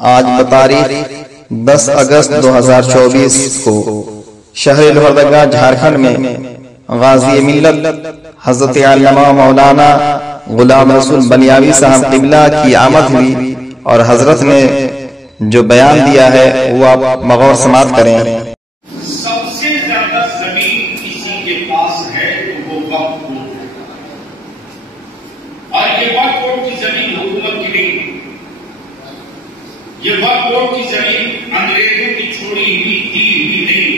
आज तारीख 10 अगस्त 2024 को शहर लोहरदगा झारखंड में गाजी मिल्लत हजरत अल्लामा मौलाना गुलाम रसूल बनियावी साहब क़िबला की आमद हुई और हजरत ने जो बयान दिया है वो आप मगौर समात करें। सबसे ज्यादा जमीन किसी के पास है तो वो वक्फ बोर्ड है, और ये वक्फ बोर्ड की जमीन हुकूमत की नहीं, ये वक्फ बोर्ड की जमीन अंग्रेजों की छोड़ी हुई दी हुई नहीं,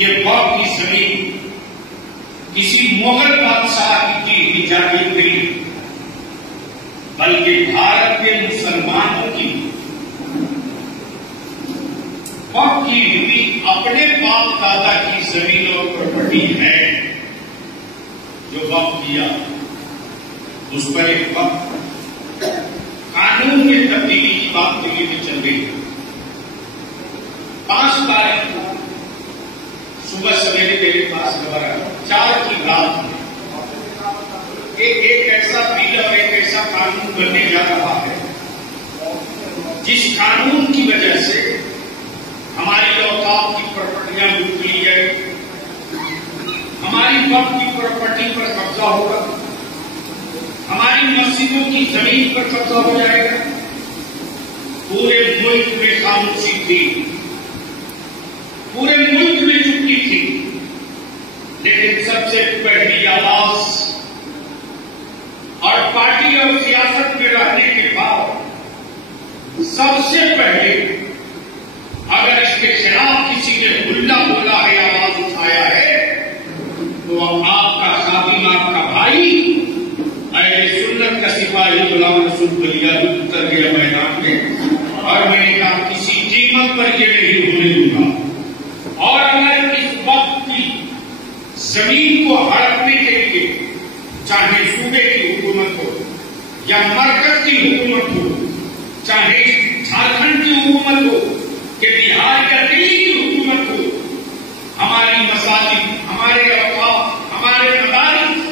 ये वक्फ की जमीन किसी मुगल बादशाह की दी हुई जागीर नहीं, बल्कि भारत के मुसलमानों की वक्फ की हुई अपने बाप दादा की जमीन और प्रॉपर्टी है जो वक्फ किया। उस पर एक वक्फ कानून में तब्दीली की बात दिल्ली में चल रही है। 5 तारीख को सुबह सवेरे मेरे पास खबर आई, 4 की रात में एक ऐसा बिल और एक ऐसा कानून बनने जा रहा है जिस कानून की वजह से हमारी औकात की प्रॉपर्टियां लूट ली गई, हमारी वक्फ की प्रॉपर्टी पर कब्जा होगा, हमारी मस्जिदों की जमीन पर कब्जा हो जाएगा। पूरे मुल्क में खामोशी थी, पूरे मुल्क में चुप्पी थी, लेकिन सबसे पहली आवाज और पार्टी और सियासत में रहने के बाद सबसे पहले अगर इसके खिलाफ किसी ने हुल्ला बोला है, आवाज उठाया है, तो आपका खादिम, आपका भाई अहले सुन्नत का सिपाही गुलाम रसूल बनियावी उतर गया मैदान में, और मैंने कहा किसी कीमत पर यह नहीं होने दूंगा। और अगर इस वक्त की जमीन को हड़पने के लिए चाहे सूबे की हुकूमत हो या मरकज की हुकूमत हो, चाहे झारखंड की हुकूमत हो कि बिहार या दिल्ली की हुकूमत हो, हमारी मसाजिद, हमारे औकाफ, हमारे मदारिस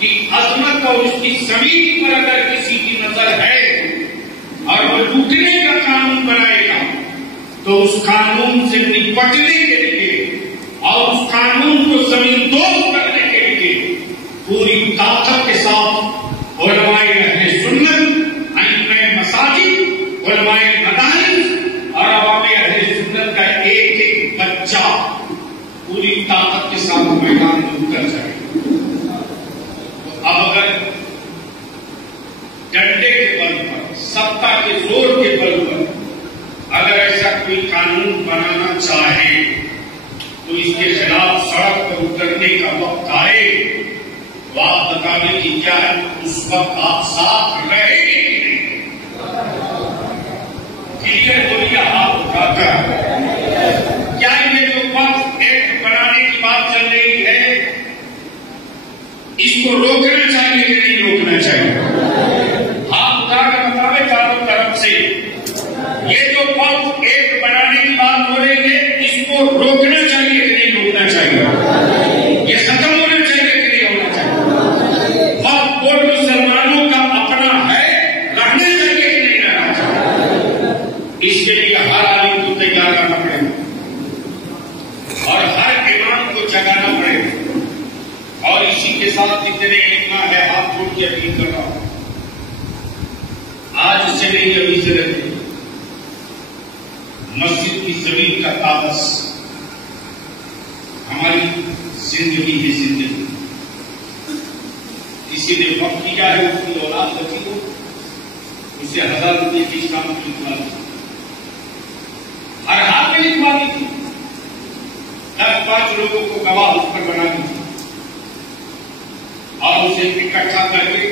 की अजमत और उसकी जमीन पर अगर किसी की नजर है और वो लूटने का कानून बनाएगा, तो उस कानून से निपटने के लिए और उस कानून को जमींदोज करने के लिए पूरी ताकत के साथ उलमाए अहले सुन्नत, अइम्माए मसाजिद, उलमाए मदारिस और अवामे अहले सुन्नत का एक एक बच्चा पूरी ताकत के साथ मैदान में उतर जाए। अब अगर डंडे के बल पर, सत्ता के जोर के बल पर अगर ऐसा कोई कानून बनाना चाहे तो इसके खिलाफ सड़क पर उतरने का वक्त आए, तो आप बताने की क्या है, उस वक्त आप साथ रहेंगे कि नहीं? ठीक है, बोलिए, आप उठाता क्या ये जो वक्फ एक्ट बनाने की बात चल रही है, इसको रोकना चाहिए कि नहीं रोकना चाहिए? आप उठाकर बतावे चारों तरफ से, ये जो वक्फ एक्ट बनाने की बात हो रही है, इसको रोकना चाहिए कि नहीं रोकना चाहिए? ये खत्म होना चाहिए कि नहीं होना चाहिए? वक्फ बोर्ड मुसलमानों का अपना है, रहना चाहिए कि नहीं रहना चाहिए? इसके लिए हर आदमी को तैयार करना पड़ेगा और हर इमाम को जगाना पड़ेगा। और इसी के साथ जितने इल्मा है, हाथ जोड़ के अपील कर रहा हूं, आज से नहीं अभी से रखिए, मस्जिद की जमीन का कागज हमारी जिंदगी है, जिंदगी किसी ने वक्त किया है, उसकी औलाद बची हो, उसे 1000 रुपये की इस्लाम की लिखवा दी, हर हाथ में लिखवा दी थी, 10-5 लोगों को गवाह उस पर बना दी थी और उसे इकट्ठा करके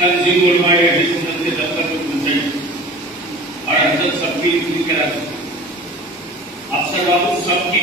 तंजीम उलमाए अहले सुन्नत के दफ्तर में पहुंचाई और हजरत सबकी लिखी करा दी। अफसर बाबू सबकी